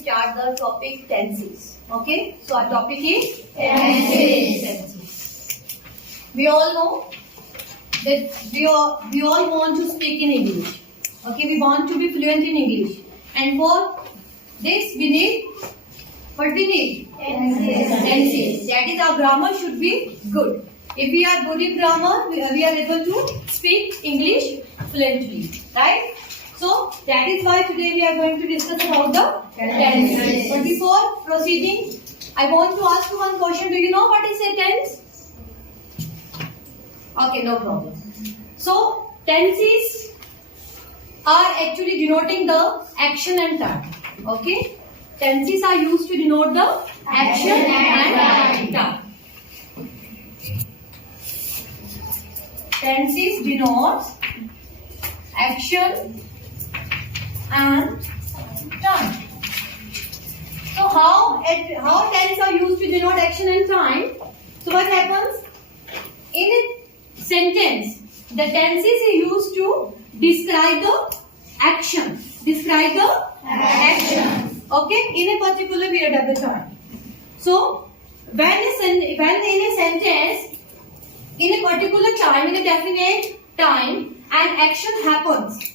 start the topic tenses. Okay, so our topic is tenses. We all know that we all want to speak in English. Okay, we want to be fluent in English, and for this we need what we need? Tenses. That is, our grammar should be good. If we are good in grammar, we are able to speak English fluently, right? So that is why today we are going to discuss about the tenses. But before proceeding, I want to ask you one question. Do you know what is a tense? Okay, no problem. So tenses are actually denoting the action and time. Okay, tenses are used to denote the action and time. Tenses denotes action and time. So how tense are used to denote action and time? So what happens? In a sentence, the tenses are used to describe the action. Describe the action. Okay, in a particular period of the time. So when in a sentence, in a particular time, in a definite time, an action happens.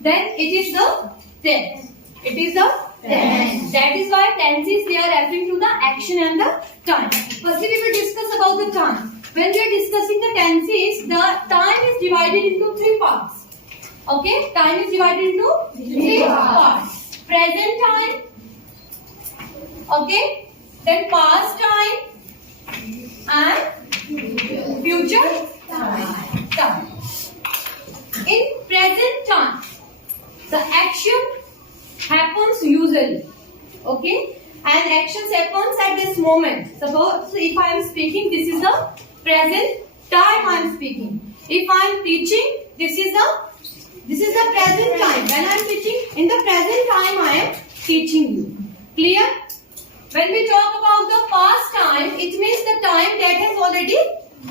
Then it is the tense. It is the tense. That is why tenses, they are referring to the action and the time. Firstly, we will discuss about the time. When we are discussing the tenses, the time is divided into three parts. Okay, time is divided into three parts. Present time. Okay, then past time and future time. In present time, the action happens usually. Okay, and actions happens at this moment. Suppose if I am speaking, this is the present time I am speaking. If I am teaching, this is the present time. When I am teaching, in the present time I am teaching you. Clear? When we talk about the past time, it means the time that has already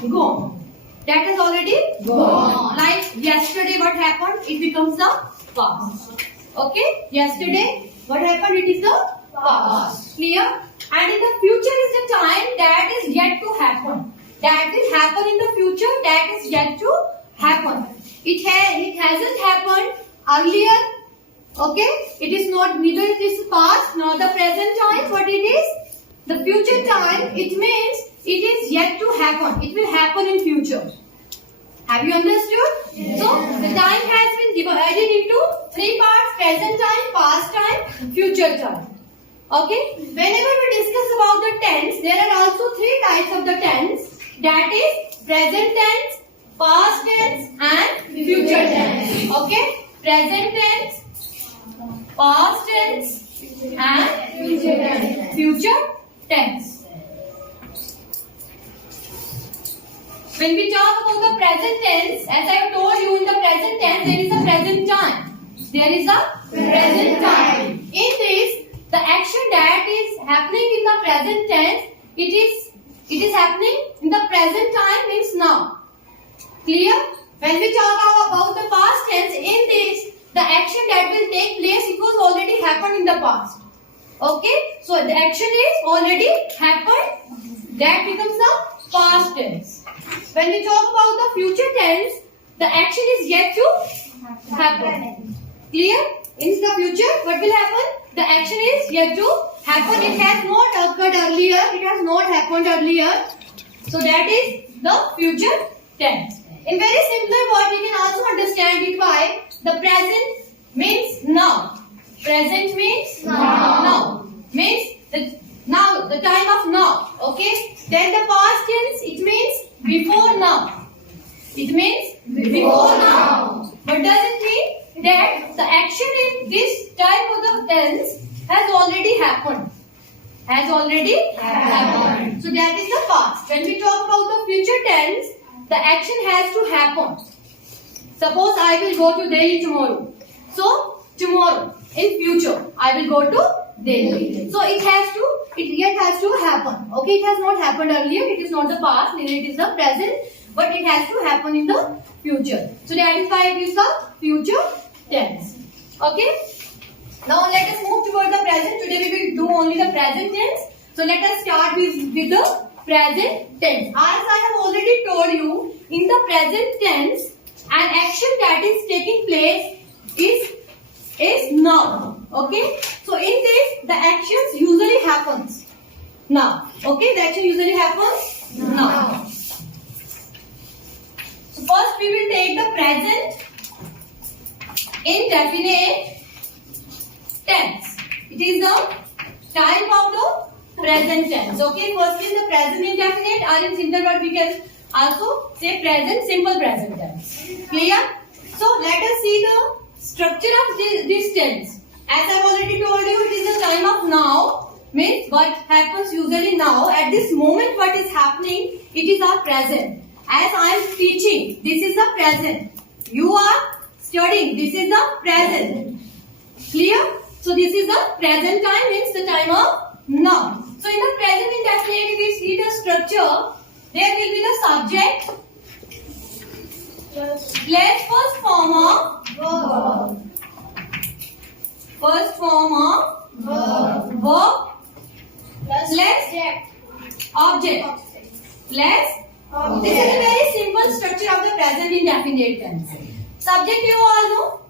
gone. That has already gone. Like yesterday, what happened? It becomes the past. Okay? Yesterday, what happened? It is the past. Clear? And in the future is the time that is yet to happen. That will happen in the future. That is yet to happen. It hasn't happened earlier. Okay, it is not neither it is past nor the present time, but it is the future time. It means it is yet to happen. It will happen in future. Have you understood? Yes. So the time has been divided into three parts: present time, past time, future time. Okay. Whenever we discuss about the tense, there are also three types of the tense. That is present tense, past tense, and future tense. Okay. Present tense, past tense and future tense. When we talk about the present tense, as I have told you, in the present tense there is a present time. There is a present time. In this, the action that is happening in the present tense, it is happening in the present time, means now. Clear? When we talk about the past tense, in this, the action that will take place, it was already happened in the past. Okay? So the action is already happened. That becomes the past tense. When we talk about the future tense, the action is yet to happen. Clear? In the future, what will happen? The action is yet to happen. It has not occurred earlier. It has not happened earlier. So that is the future tense. In very simpler word, we can also understand it by the present means now. Present means now. Means now, the time of now. Okay. Then the past tense, it means before now. It means before now. What does it mean? That the action in this type of the tense has already happened. Has already happened. So that is the past. When we talk about the future tense, the action has to happen. Suppose I will go to Delhi tomorrow. So tomorrow, in future, I will go to Delhi. So it yet has to happen. Okay, it has not happened earlier. It is not the past, neither it is the present, but it has to happen in the future. So that is why it is the future tense. Okay. Now let us move toward the present. Today we will do only the present tense. So let us start with the present tense. As I have already told you, in the present tense, an action that is taking place is now. Okay. So in this, the actions usually happens now. Okay. The action usually happens now. So first we will take the present indefinite tense. It is the type of the present tense. Okay, first is the present indefinite, or in simple word we can also say present simple present tense. Clear? So let us see the structure of this tense. As I have already told you, it is the time of now. Means what happens usually now. At this moment what is happening, it is our present. As I am teaching, this is the present. You are studying, this is the present. Clear? So this is the present time, means the time of now. So in the present indefinite, if we see the structure, there will be the subject plus first form of verb. First form of verb plus object plus. This is a very simple structure of the present indefinite tense. Subject you all know?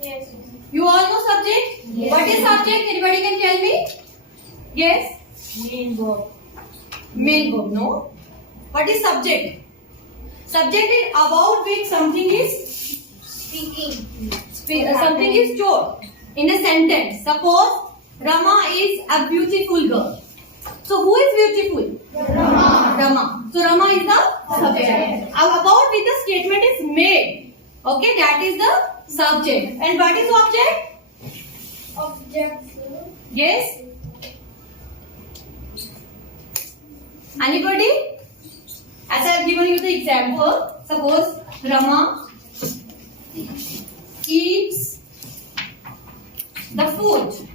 Yes. You all know subject? Yes. What is subject? Anybody can tell me? Yes? Main verb. Main verb, no? What is subject? Subject is about which something is Speaking. something is told in a sentence. Suppose Rama is a beautiful girl. So who is beautiful? Rama. So Rama is the subject. About which the statement is made. Okay, that is the subject. And what is object? Object. Yes? Anybody? As I have given you the example, suppose Rama eats the food.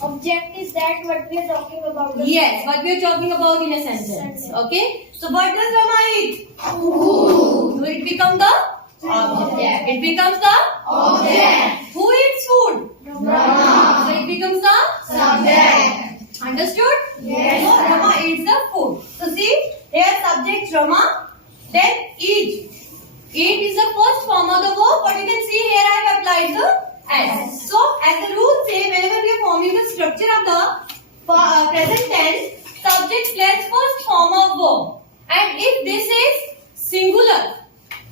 Object is that what we are talking about. Yes, what we are talking about in a sentence. Okay? So what does Rama eat? Food. So it becomes the Object. It becomes the Object. Who eats food? Rama. So it becomes the Subject. Understood? Yes. So Rama eats the food. So see, here subject Rama, then eat. Eat is the first form of the verb, but you can see here I have applied the S. So as the rule say, whenever we are forming the structure of the present tense, subject plus first form of verb. And if this is singular,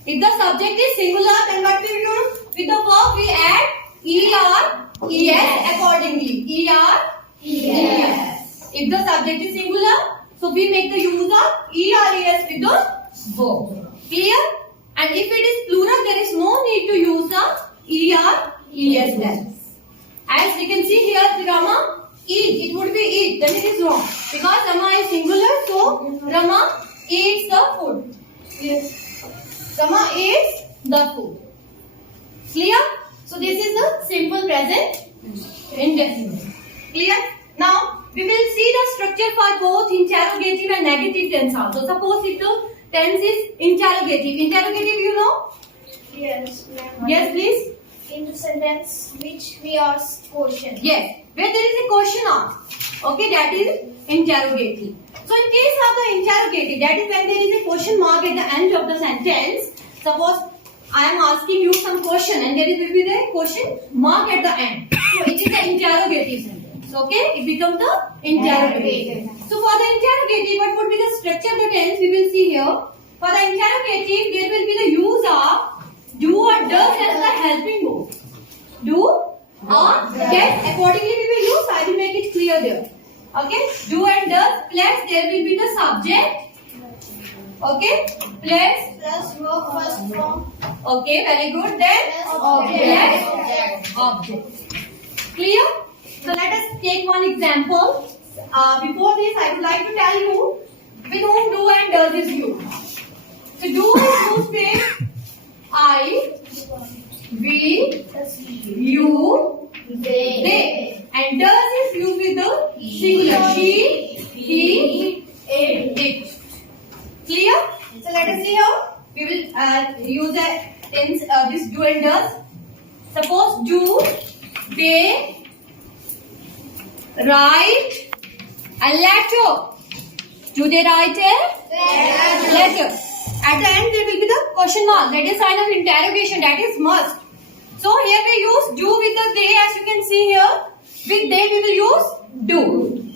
if the subject is singular, then what we do? With the verb we add er, es accordingly. Er, es. If the subject is singular, so we make the use of er, es with the verb. Clear? And if it is plural, there is no need to use the er, es then. As we can see here, Rama eat. It would be eat. Then it is wrong. Because Rama is singular, so Rama eats the food. Yes. Rama eats the food. Clear? So this is the simple present indefinite. Clear? Now we will see the structure for both interrogative and negative tense also. Suppose if the tense is interrogative. Interrogative you know? Yes. Ma'am. Yes please. In the sentence which we ask question. Yes. Where there is a question asked. Okay, that is interrogative. So in case of the interrogative, that is when there is a question mark at the end of the sentence. Suppose I am asking you some question and there will be the question mark at the end. So it is the interrogative sentence. Okay, it becomes the interrogative. So for the interrogative, what would be the structure of the tense? We will see here. For the interrogative, there will be the use of do or does as the helping verb. Do or does. Accordingly, we will use. I will make it clear there. Okay, do and does plus there will be the subject. Okay, Plus verb first form. Okay, very good. Then Object. Object. Clear? So let us take one example. Before this, I would like to tell you with whom do and does is used. So do is used with I, we, you, they, and does is used with the singular she, he, it. Clear? So let us see how we will use the tense this do and does. Suppose do they write a letter? Do they write a letter? At the end there will be the question mark, that is sign of interrogation, that is must. So here we use do with the they, as you can see here. With they we will use do.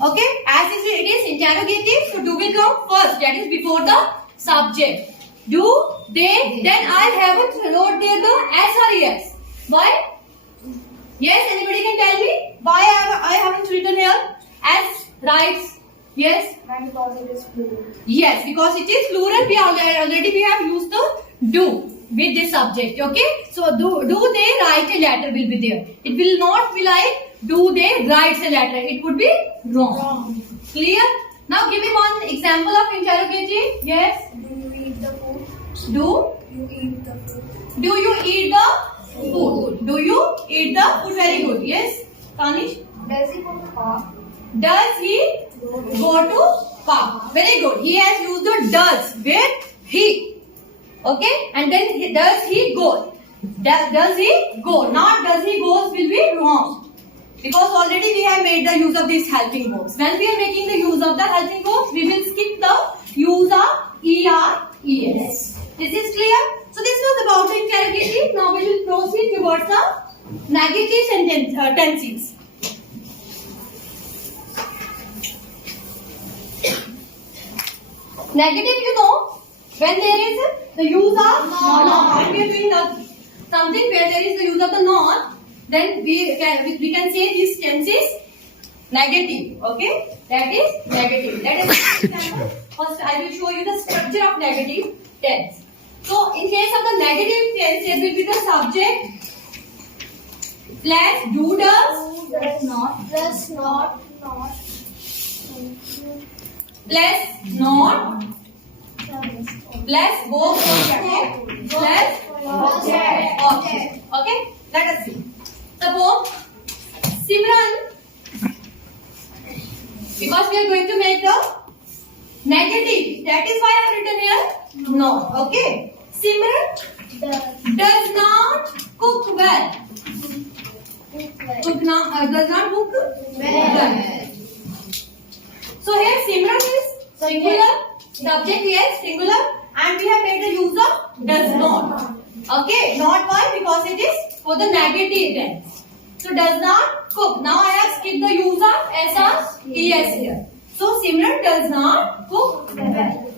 Okay, as it is interrogative, so do will come first, that is before the subject. Do they, then I haven't wrote there the s or yes. Why? Yes, anybody can tell me why I haven't written here as writes? Yes. Because it is plural. Yes, because it is plural. We already we have used the do with this subject. Okay, so do they write a letter will be there. It will not be like do they write a letter. It would be wrong. Clear? Now give me one example of interrogative. Yes. Do you eat the food? Do You eat the food. do you eat the food? Do you eat the food? Very good. Yes. Tanish. Does he go to park? Does he go to park? Very good. He has used the does with he. Okay, and then does he go? Does he go? Not does he goes will be wrong. Because already we have made the use of these helping verbs. When we are making the use of the helping verbs, we will skip the use of er, es. This is clear? So this was about the interrogative. Now we will proceed towards the negative tenses. Negative, you know, when there is the use of not. When we are doing something where there is the use of the not, then we can say this tense is negative. Okay, that is negative. Let us take example. First, I will show you the structure of negative tense. So, in case of the negative tense, there will be the subject plus do, does, Does not. Plus not. plus not, plus both plus object. Okay, let us see. Suppose Simran, because we are going to make the negative, that is why I have written here no. Okay, Simran does not cook well. Does not cook well. So here Simran is singular, subject is singular, and we have made the use of does not. Okay, not why? Because it is for the negative tense. So does not cook. Now I have skipped the use of s or es here. So Simran does not cook well.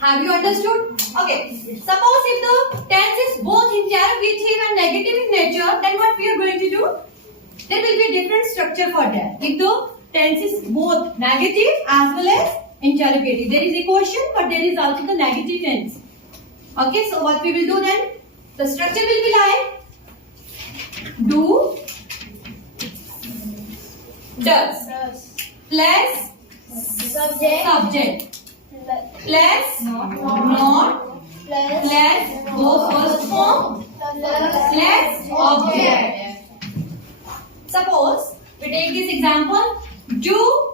Have you understood? Okay. Suppose if the tense is both interrogative and negative in nature, then what we are going to do? There will be a different structure for that. If the tense is both negative as well as interrogative. There is a question, but there is also the negative tense. Okay, so what we will do then? The structure will be like do, does, plus subject, plus not, plus both first form, plus object. Suppose we take this example. Do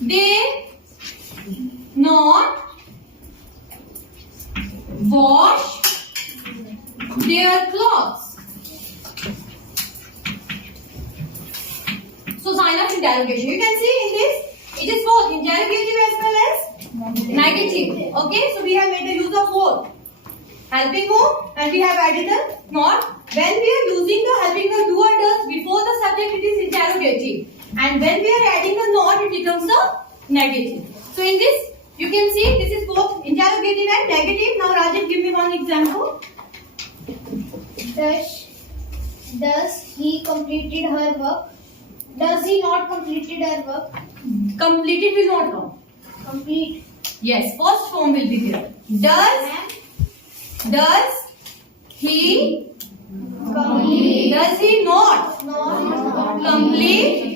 they not wash their clothes? So sign of interrogation. You can see in this, it is both interrogative as well as negative. Okay, so we have made the use of both. Helping verb and we have added the not. When we are using the helping verb do or does before the subject, it is interrogative. And when we are adding the not, it becomes the negative. So in this, you can see this is both interrogative and negative. Now Rajiv, give me one example. Does he completed her work? Does he not completed her work? Completed will not come. Complete. Yes, first form will be there. Does he Complete. does he not Not complete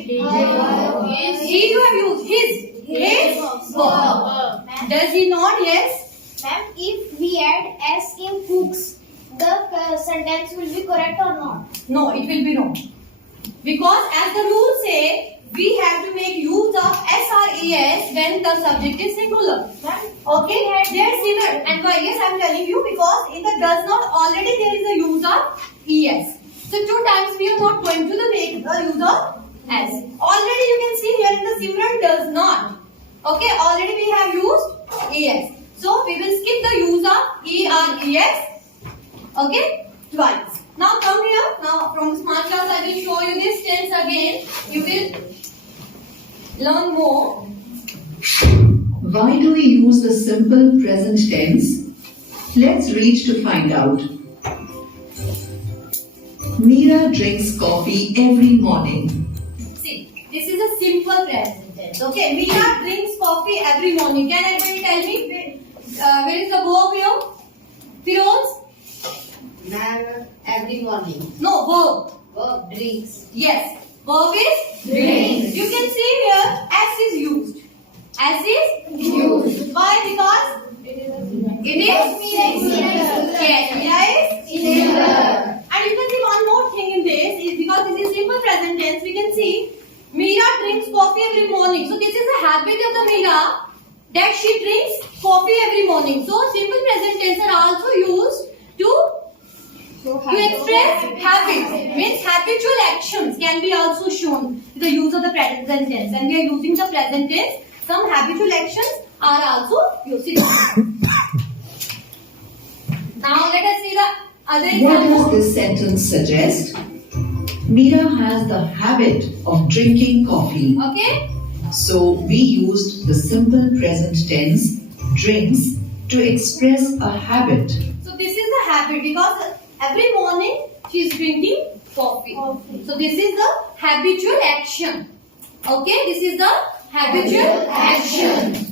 he you have used his work. Does he not? Yes. Ma'am, if we add s in cooks, the sentence will be correct or not? No, it will be wrong. Because as the rule say, we have to make use of s or es when the subject is singular. Okay, there singular. And why? Yes, I am telling you because in the does not already there is a use of es. So 2 times we are not going to make the use of as. Already you can see here in the Simran does not. Okay, already we have used es. So we will skip the use of es. Okay, twice. Now come here. Now from the smart class I will show you this tense again. You will learn more. Why do we use the simple present tense? Let's read to find out. Meera drinks coffee every morning. See, this is a simple present tense. Okay, Meera drinks coffee every morning. Can anybody tell me where is the verb here? Firoz? Ma'am, every morning. No, verb. Verb drinks. Yes, verb is Drinks. You can see here S is used. S is used. Why? Because it is yes, Meera is Singular. and you can see one more thing in this is because this is simple present tense. We can see Meera drinks coffee every morning. So this is a habit of the Meera that she drinks coffee every morning. So simple present tense are also used to express habits. Means habitual actions can be also shown with the use of the present tense. When we are using the present tense, some habitual actions are also used. Now let us see the other What does example. this sentence suggest? Meera has the habit of drinking coffee. Okay. So we used the simple present tense drinks to express a habit. So this is the habit because every morning she is drinking coffee. So this is the habitual action. Okay, this is the habitual action.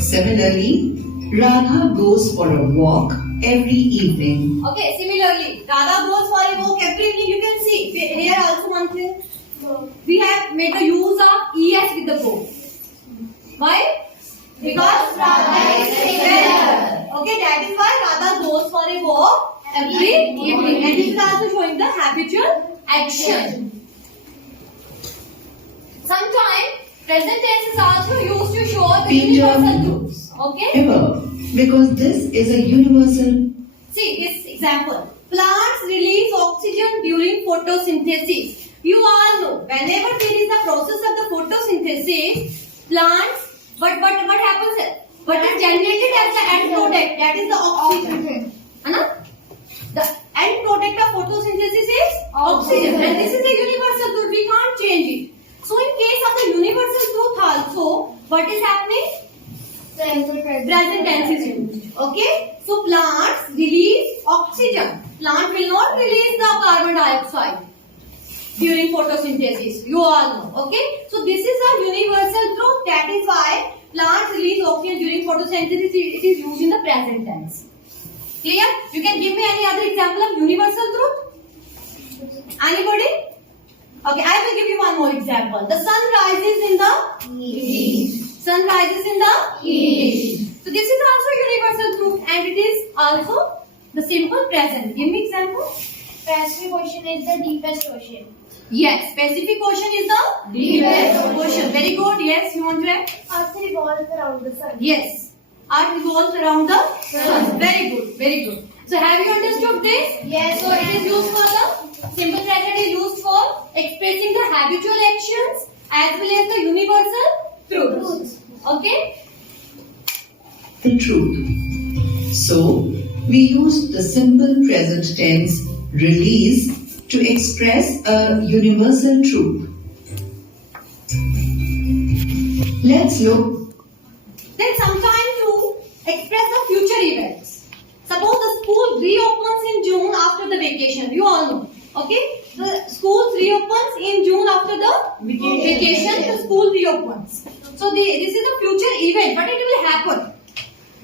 Similarly, Radha goes for a walk every evening. Okay, similarly, Radha goes for a walk every evening. You can see here also one thing. We have made the use of es with the go. Why? Because Radha is singular. Okay, that is why Radha goes for a walk every evening. And this is also showing the habitual action. Sometimes present tense is also used to show the Teacher. universal truths. Okay? Ever, because this is a universal. See this example. Plants release oxygen during photosynthesis. You all know whenever there is the process of the photosynthesis, plants, what happens? What is generated as the end product? That is the oxygen. Anna? The end product of photosynthesis is oxygen, and this is a universal truth. We can't change it. So in case of the universal truth also, what is happening? Present tense is used. Okay? So plants release oxygen. Plant will not release the carbon dioxide during photosynthesis. You all know. Okay? So this is a universal truth. That is why plants release oxygen during photosynthesis. It is used in the present tense. Clear? You can give me any other example of universal truth? Anybody? Okay, I will give you one more example. The sun rises in the East. Sun rises in the east. So this is also universal truth and it is also the simple present. Give me example. Passive ocean is the deepest ocean. Yes, Pacific Ocean is the deepest ocean. Very good. Yes, you want to add? Earth revolves around the sun. Yes. Earth revolves around the sun. Very good. Very good. So have you understood this? Yes, So it is used for the simple present is used for expressing the habitual actions as well as the universal truths. Okay? The truth. So, we used the simple present tense release to express a universal truth. Let's look. Then sometime to express the future events. Suppose the school reopens in June after the vacation. You all know. Okay? The school reopens in June after the vacation. The school reopens. So this is a future event, but it will happen.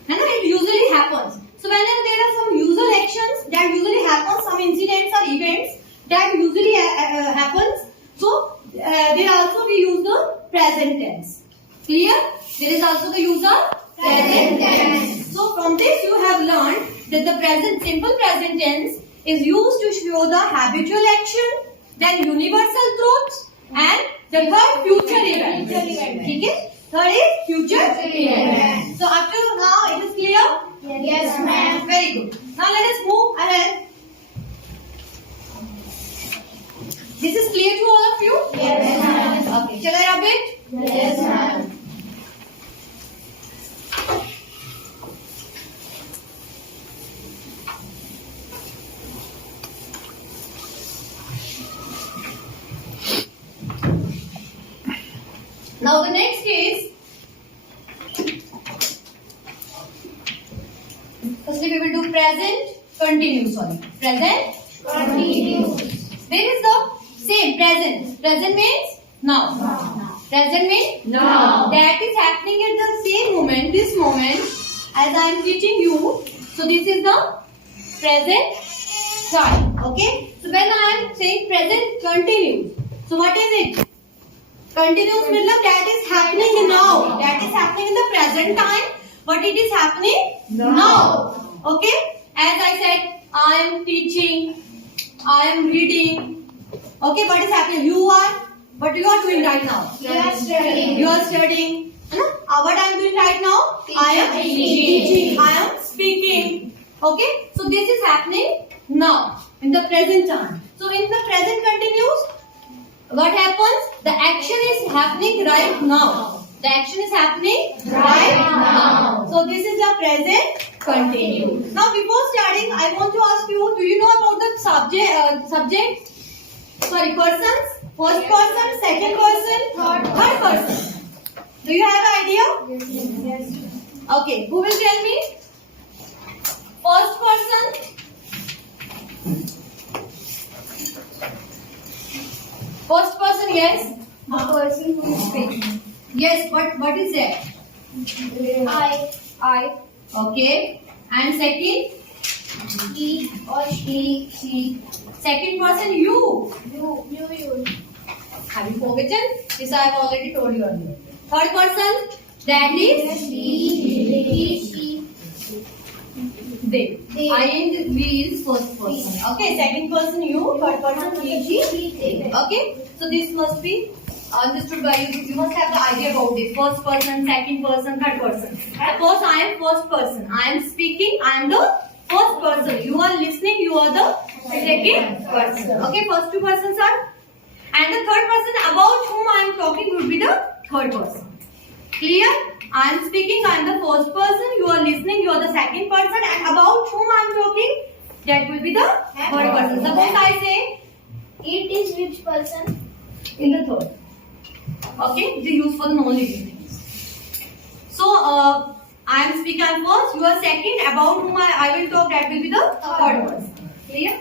And it usually happens. So whenever there are some usual actions that usually happen, some incidents or events that usually happens. So there also we use the present tense. Clear? There is also the use of present tense. So from this you have learned that the present simple present tense is used to show the habitual action, then universal truths, and the third future event. Okay? Third is future event. So up to now it is clear? Yes, ma'am. Very good. Now let us move ahead. Okay, shall I rub it? Yes, ma'am. Now the next is, firstly we will do present continuous. Sorry, present Continuous. There is the same present. Present means now. Present means Now. that is happening at the same moment, this moment, as I am teaching you. So this is the present time. Okay. So when I am saying present continuous, so what is it? Continuous means that is happening now. That is happening in the present time, but it is happening now. Okay. As I said, I am teaching, I am reading. Okay, what is happening? What you are doing right now? You are studying. You are studying. What I am doing right now? I am Teaching. teaching. I am speaking. Okay, so this is happening now in the present time. So in the present continuous, what happens? The action is happening right now. The action is happening right now. So this is the present continuous. Now before starting, I want to ask you, do you know about the subject? Sorry, persons? First person, second person, third person. Do you have an idea? Yes. Okay, who will tell me? First person. First person, yes. The person who is speaking. Yes, what is that? I. Okay. And second? He or she. Second person, you. You. Have you forgotten? This I have already told you earlier. Third person, that is He, she. they. They. I and we is first person. Okay, second person you, third person he, she. They. Okay, so this must be understood by you. You must have the idea about this. First person, second person, third person. Suppose I am first person. I am speaking. I am the first person. You are listening. You are the second person. Okay, first two persons are. And the third person about whom I am talking would be the third person. Clear? I am speaking. I am the first person. You are listening. You are the second person. And about whom I am talking, that will be the third person. Suppose I say It is which person? in the third. Okay, they use for the non-living things. So, I am speaking, I am first, you are second, about whom I will talk, that will be the third person. Clear?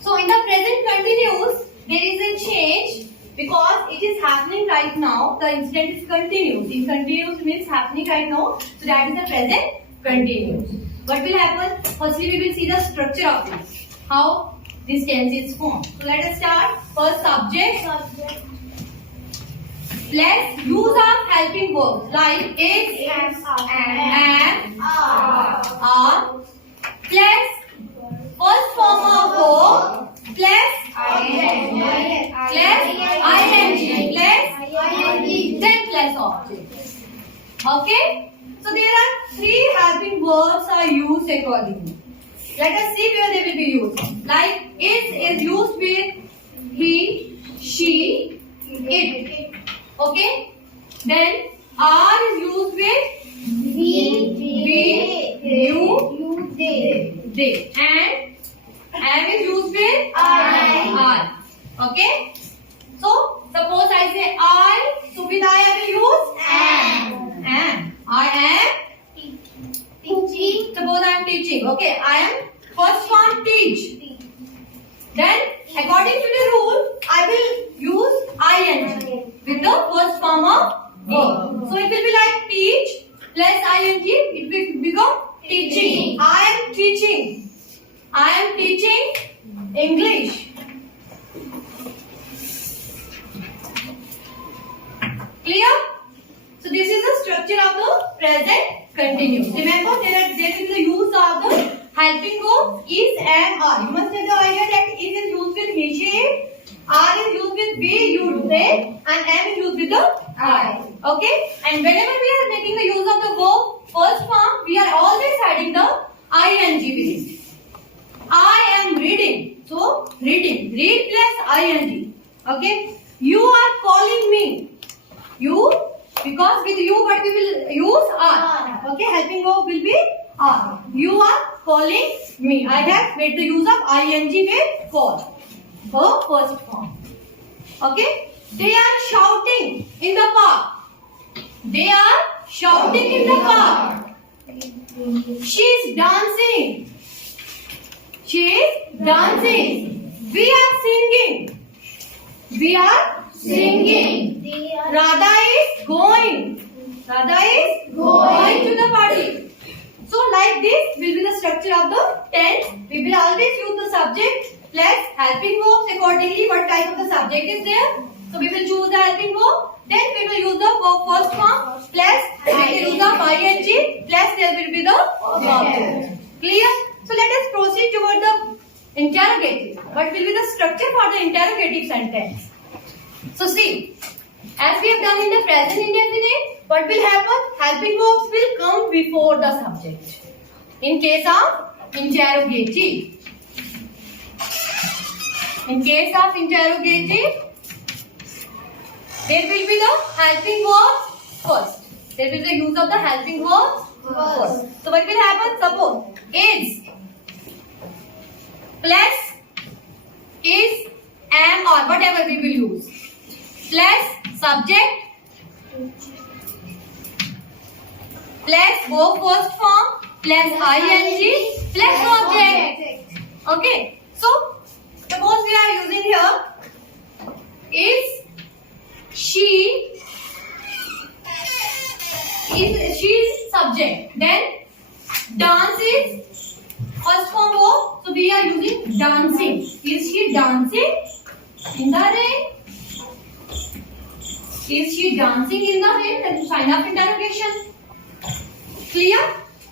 So, in the present continuous, there is a change because it is happening right now. The incident is continuous. In continuous means happening right now. So, that is the present continuous. What will happen? Firstly, we will see the structure of this. How this tense is formed. So, let us start. First, subject. Let's use our helping verbs like is, and, are, plus first form of verb, plus ing, then plus object. Okay? So there are three helping verbs are used accordingly. Let us see where they will be used. Like is used with he, she, it. Okay? Then are is used with we, you, they. And am is used with I. Okay? So suppose I say I, so with I will use am. I am Teaching. suppose I am teaching. Okay, I am first form teach. Then according to the rule, I will use ing with the first form of verb. So it will be like teach plus ing, it will become teaching. I am teaching. I am teaching English. Clear? So this is the structure of the present continuous. Remember there is the use of the helping verb is and are. You must have the idea that is used with he, she, are is used with we, you, they, and am is used with the I. Okay? And whenever we are making the use of the verb first form, we are always adding the ing with it. I am reading. So reading. Read plus ing. Okay? You are calling me. You, because with you what we will use? Are. Okay, helping verb will be are. You are calling me. I have made the use of ing with call. Verb first form. Okay. They are shouting in the park. They are shouting in the park. She is dancing. She is dancing. We are singing. We are singing. They are Radha is going. Radha is going to the party. So like this will be the structure of the tense. We will always use the subject plus helping verbs accordingly what type of the subject is there. So we will choose the helping verb. Then we will use the verb first form plus we will use the ing plus there will be the object. Clear? So let us proceed toward the interrogative. What will be the structure for the interrogative sentence? So see, as we have done in the present indefinite, what will happen? Helping verbs will come before the subject. In case of interrogative. In case of interrogative, there will be the helping verbs first. There will be the use of the helping verbs first. So what will happen? Suppose is plus is, am or whatever we will use plus subject plus verb first form plus ing plus object. Okay. So suppose we are using here is she is subject, then dance is first form verb, so we are using dancing. Is she dancing in the rain? Is she dancing in the rain? Then sign of interrogation. Clear?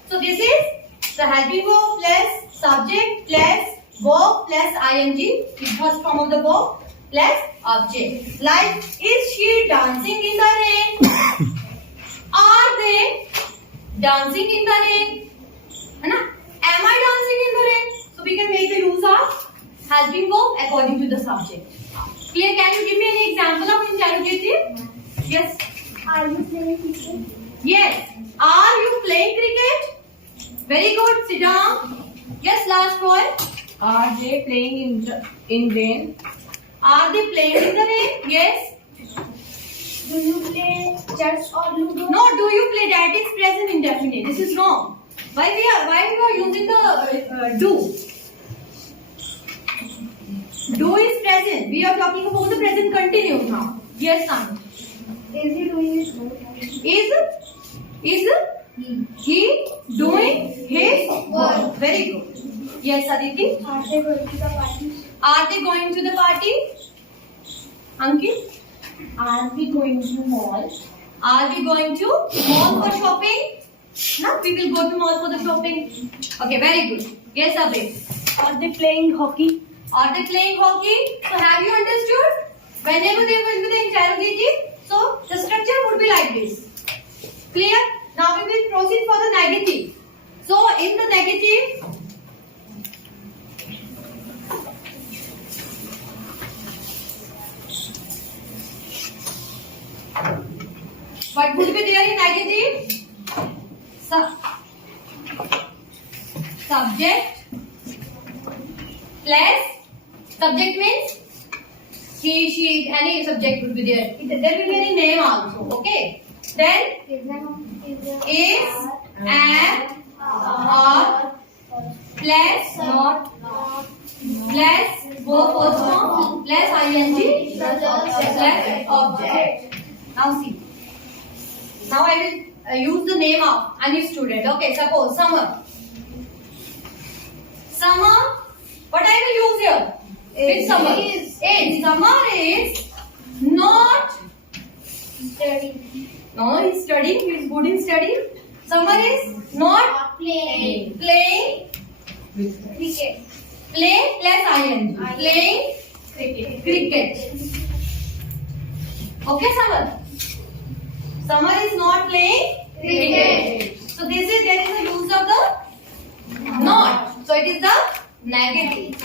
So this is the helping verb plus subject plus verb plus ing is first form of the verb plus object. Like, is she dancing in the rain? Are they dancing in the rain? Am I dancing in the rain? So we can make the use of helping verb according to the subject. Clear? Can you give me any example of interrogative? Yes. Are you playing cricket? Yes. Are you playing cricket? Very good. Sit down. Yes, last boy. Are they playing in rain? Are they playing in the rain? Yes. Do you play chess or ludo? No, do you play? That is present indefinite. This is wrong. Why we are using the do? Do is present. We are talking about the present continuous now. Yes, Sanu. Is he doing his work? Is he doing his work? Very good. Yes, Aditi. Are they going to the party? Are they going to the party? Ankit? Are we going to mall? Are we going to mall for shopping? No, we will go to mall for the shopping. Okay, very good. Yes, Abhay. Are they playing hockey? Are they playing hockey? So have you understood? Whenever there will be the interrogative, so the structure would be like this. Clear? Now we will proceed for the negative. So in the negative, what would be there in negative? Subject plus subject means he, she, any subject would be there. There will be any name also. Okay. Then is, am, are plus not plus verb first form plus ing plus object. Now see. Now I will use the name of any student. Okay, suppose Summer. Summer. What I will use here? Which Summer? Is. Summer is not Studying. No, he's studying. He's good in studying. Summer is not Playing. playing. Cricket. Play plus ing. Playing cricket. Okay, Summer. Summer is not playing cricket. So this is there is a use of the not. So it is the negative.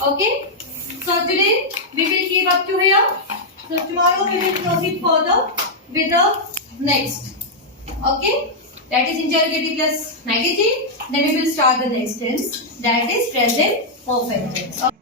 Okay. So today we will keep up to here. So tomorrow we will proceed further with the next. Okay, that is interrogative plus negative. Then we will start the next tense, that is present perfect tense.